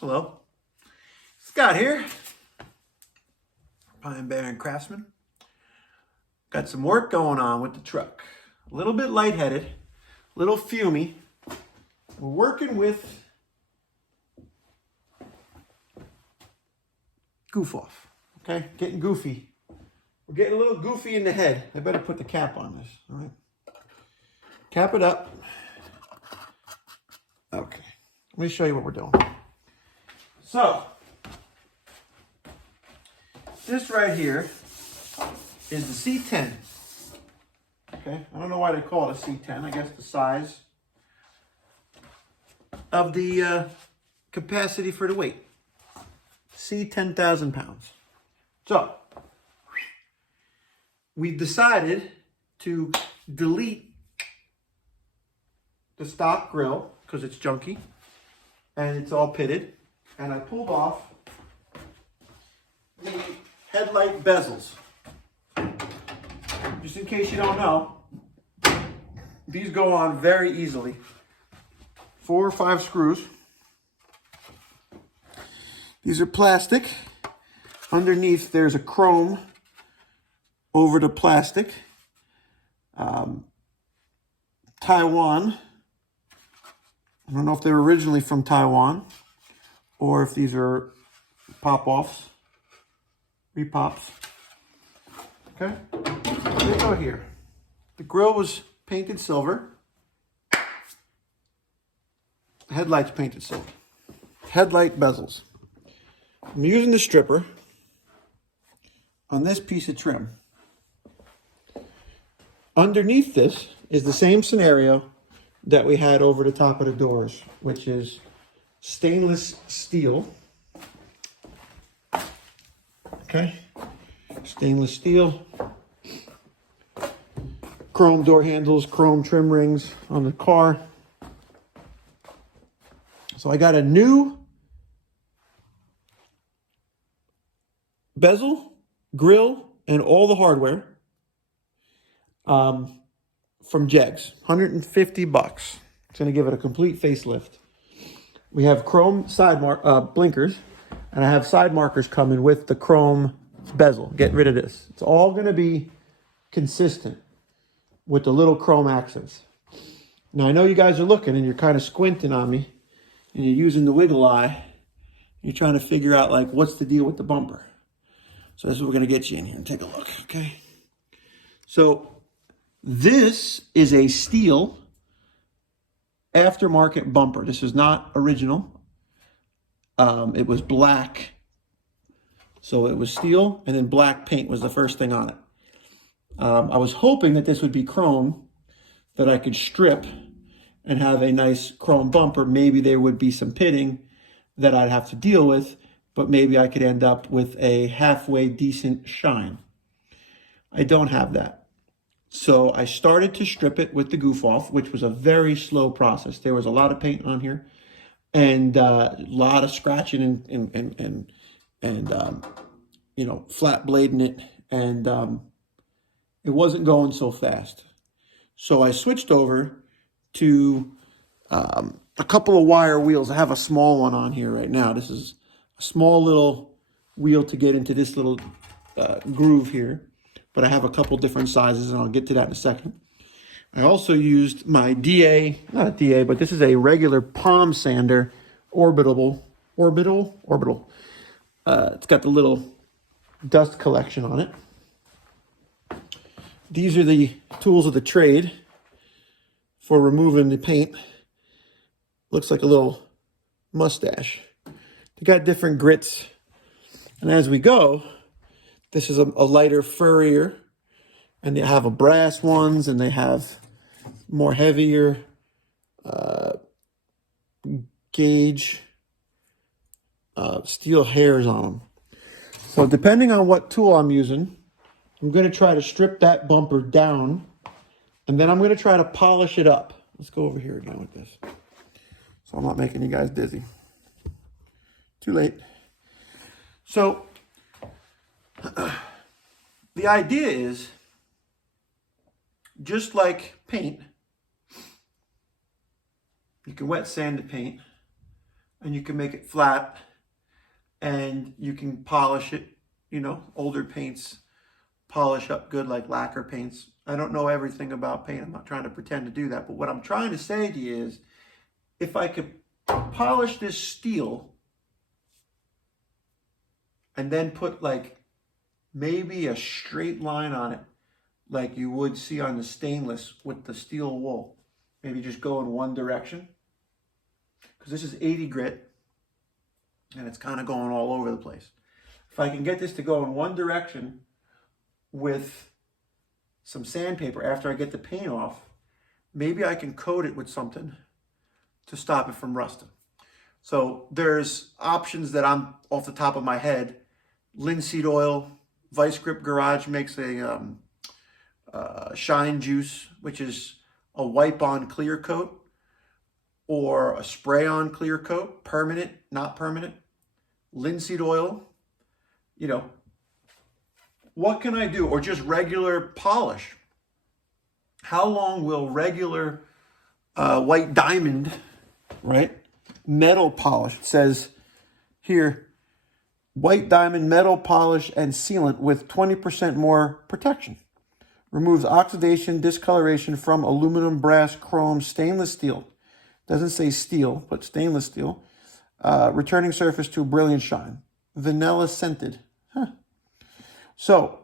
Hello, Scott here, Pine Barren Craftsman. Got some work going on with the truck. A little bit lightheaded, a little fumy. We're working with goof off, okay? Getting goofy. We're getting a little goofy in the head. I better put the cap on this, all right? Cap it up. Okay, let me show you what we're doing. So, this right here is the C10. Okay, I don't know why they call it a C10. I guess the size of the capacity for the weight. C10,000 pounds. So, we decided to delete the stock grill because it's junky and it's all pitted. And I pulled off the headlight bezels. Just in case you don't know, these go on very easily. 4 or 5 screws. These are plastic. Underneath there's a chrome over the plastic. Taiwan. I don't know if they're originally from Taiwan or if these are pop-offs, repops. Okay, they go here. The grill was painted silver. Headlights painted silver. Headlight bezels. I'm using the stripper on this piece of trim. Underneath this is the same scenario that we had over the top of the doors, which is stainless steel. Okay, stainless steel. Chrome door handles, chrome trim rings on the car. So I got a new bezel, grill, and all the hardware from Jegs. $150. It's going to give it a complete facelift. We have chrome side blinkers, and I have side markers coming with the chrome bezel. Get rid of this. It's all going to be consistent with the little chrome accents. Now, I know you guys are looking and you're kind of squinting on me and you're using the wiggle eye. You're trying to figure out, like, what's the deal with the bumper. So this is what we're going to get you in here and take a look, okay? So this is a steel aftermarket bumper. This is not original. It was black. So it was steel and then black paint was the first thing on it. I was hoping that this would be chrome that I could strip and have a nice chrome bumper. Maybe there would be some pitting that I'd have to deal with, but maybe I could end up with a halfway decent shine. I don't have that. So I started to strip it with the goof off, which was a very slow process. There was a lot of paint on here and a lot of scratching and you know, flat blading it, and it wasn't going so fast. So I switched over to a couple of wire wheels. I have a small one on here right now. This is a small little wheel to get into this little groove here. But I have a couple different sizes, and I'll get to that in a second. I also used my DA, not a DA, but this is a regular palm sander, orbital. It's got the little dust collection on it. These are the tools of the trade for removing the paint. Looks like a little mustache. They got different grits. And as we go, this is a lighter, furrier. And they have a brass ones, and they have more heavier gauge steel hairs on them. So depending on what tool I'm using, I'm going to try to strip that bumper down, and then I'm going to try to polish it up. Let's go over here again with this, so I'm not making you guys dizzy. Too late. So the idea is, just like paint, you can wet sand the paint, and you can make it flat, and you can polish it. You know, older paints polish up good like lacquer paints. I don't know everything about paint. I'm not trying to pretend to do that. But what I'm trying to say to you is, if I could polish this steel and then put like maybe a straight line on it, like you would see on the stainless with the steel wool, maybe just go in one direction, because this is 80 grit and it's kind of going all over the place. If I can get this to go in one direction with some sandpaper after I get the paint off, maybe I can coat it with something to stop it from rusting. So there's options that I'm off the top of my head. Linseed oil, Vice Grip Garage makes a shine juice, which is a wipe-on clear coat or a spray-on clear coat, permanent, not permanent. Linseed oil, you know, what can I do? Or just regular polish. How long will regular white diamond, right, metal polish, it says here, white diamond metal polish and sealant with 20% more protection. Removes oxidation, discoloration from aluminum, brass, chrome, stainless steel. Doesn't say steel, but stainless steel. Returning surface to a brilliant shine. Vanilla scented. Huh. So,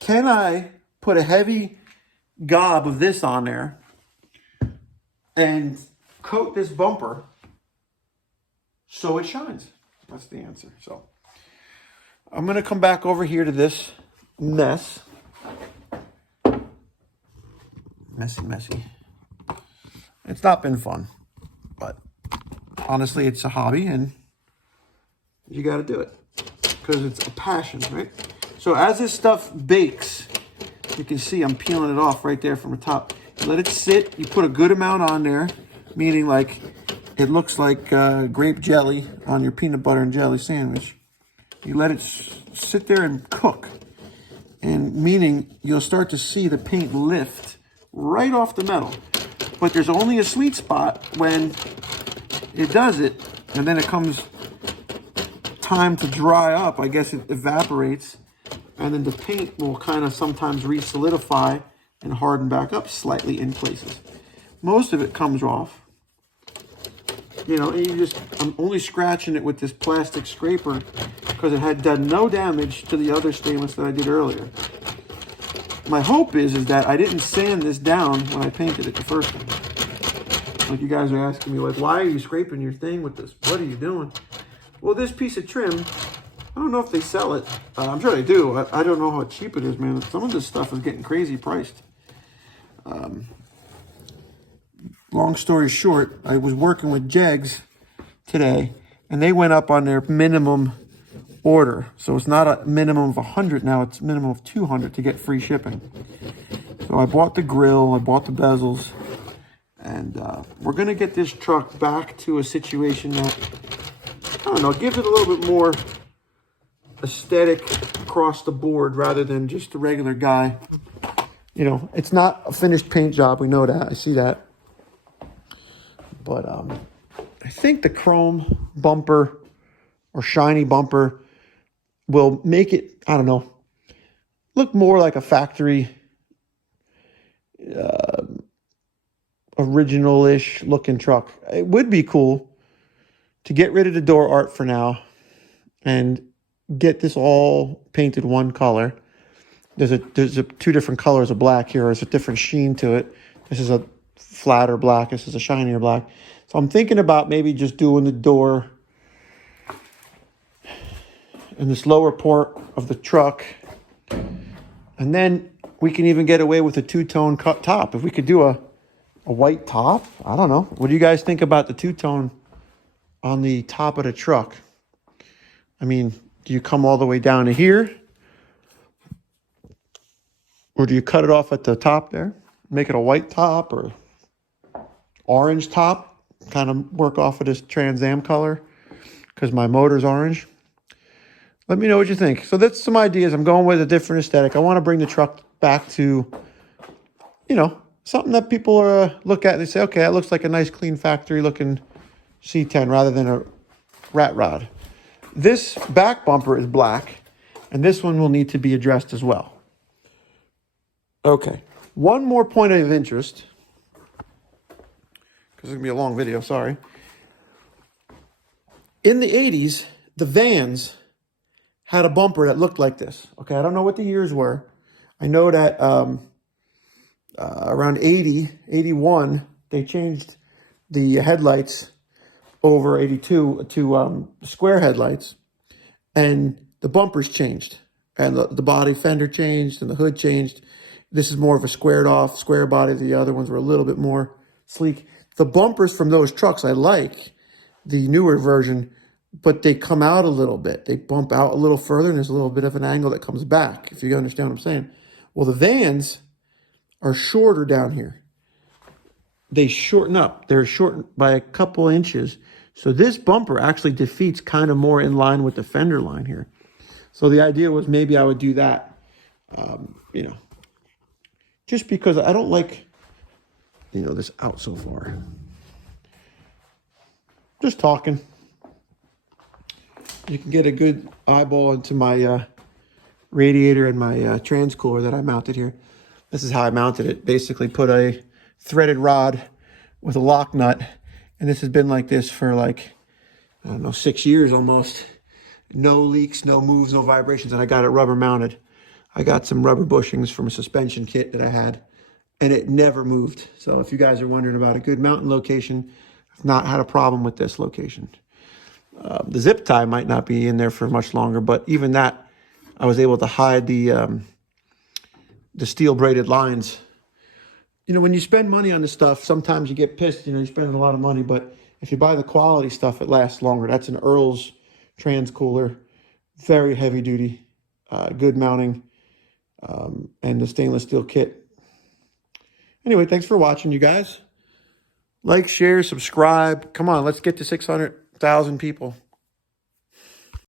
can I put a heavy gob of this on there and coat this bumper so it shines? That's the answer. So, I'm going to come back over here to this mess. Messy. It's not been fun, but honestly, it's a hobby and you got to do it because it's a passion, right? So as this stuff bakes, you can see I'm peeling it off right there from the top. You let it sit. You put a good amount on there, meaning like it looks like grape jelly on your peanut butter and jelly sandwich. You let it sit there and cook, and meaning you'll start to see the paint lift right off the metal. But there's only a sweet spot when it does it, and then it comes time to dry up. I guess it evaporates, and then the paint will kind of sometimes re-solidify and harden back up slightly in places. Most of it comes off. You know, and I'm only scratching it with this plastic scraper because it had done no damage to the other stainless that I did earlier. My hope is that I didn't sand this down when I painted it the first time. Like you guys are asking me, like, why are you scraping your thing with this? What are you doing? Well, this piece of trim, I don't know if they sell it. I'm sure they do. I don't know how cheap it is, man. Some of this stuff is getting crazy priced. Long story short, I was working with Jegs today, and they went up on their minimum order. So it's not a minimum of 100 now, it's a minimum of 200 to get free shipping. So I bought the grill, I bought the bezels, and we're going to get this truck back to a situation that, I don't know, gives it a little bit more aesthetic across the board rather than just a regular guy. You know, it's not a finished paint job, we know that, I see that. But I think the chrome bumper or shiny bumper will make it, I don't know, look more like a factory original-ish looking truck. It would be cool to get rid of the door art for now and get this all painted one color. There's two different colors of black here. There's a different sheen to it. This is a flatter black. This is a shinier black. So I'm thinking about maybe just doing the door in this lower part of the truck. And then we can even get away with a two-tone cut top. If we could do a white top, I don't know. What do you guys think about the two-tone on the top of the truck? I mean, do you come all the way down to here? Or do you cut it off at the top there? Make it a white top or orange top? Kind of work off of this Trans Am color because my motor's orange. Let me know what you think. So that's some ideas. I'm going with a different aesthetic. I want to bring the truck back to, you know, something that people look at and they say, okay, that looks like a nice, clean factory looking C10 rather than a rat rod. This back bumper is black, and this one will need to be addressed as well. Okay, one more point of interest, because it's going to be a long video, sorry. In the 80s, the vans had a bumper that looked like this. Okay, I don't know what the years were. I know that around 80, 81, they changed the headlights over 82 to square headlights, and the bumpers changed, and the body fender changed, and the hood changed. This is more of a squared off, square body. The other ones were a little bit more sleek. The bumpers from those trucks, I like the newer version, but they come out a little bit. They bump out a little further, and there's a little bit of an angle that comes back, if you understand what I'm saying. Well, the vans are shorter down here. They shorten up. They're shortened by a couple inches. So this bumper actually defeats kind of more in line with the fender line here. So the idea was maybe I would do that, you know, just because I don't like, you know, this out so far. Just talking. You can get a good eyeball into my radiator and my transcooler that I mounted here. This is how I mounted it. Basically put a threaded rod with a lock nut, and this has been like this for like, I don't know, 6 years almost. No leaks, no moves, no vibrations, and I got it rubber mounted. I got some rubber bushings from a suspension kit that I had, and it never moved. So if you guys are wondering about a good mountain location, I've not had a problem with this location. The zip tie might not be in there for much longer, but even that, I was able to hide the steel braided lines. You know, when you spend money on this stuff, sometimes you get pissed, you know, you're spending a lot of money, but if you buy the quality stuff, it lasts longer. That's an Earl's transcooler, very heavy duty, good mounting, and the stainless steel kit. Anyway, thanks for watching, you guys. Like, share, subscribe. Come on, let's get to 600,000 people.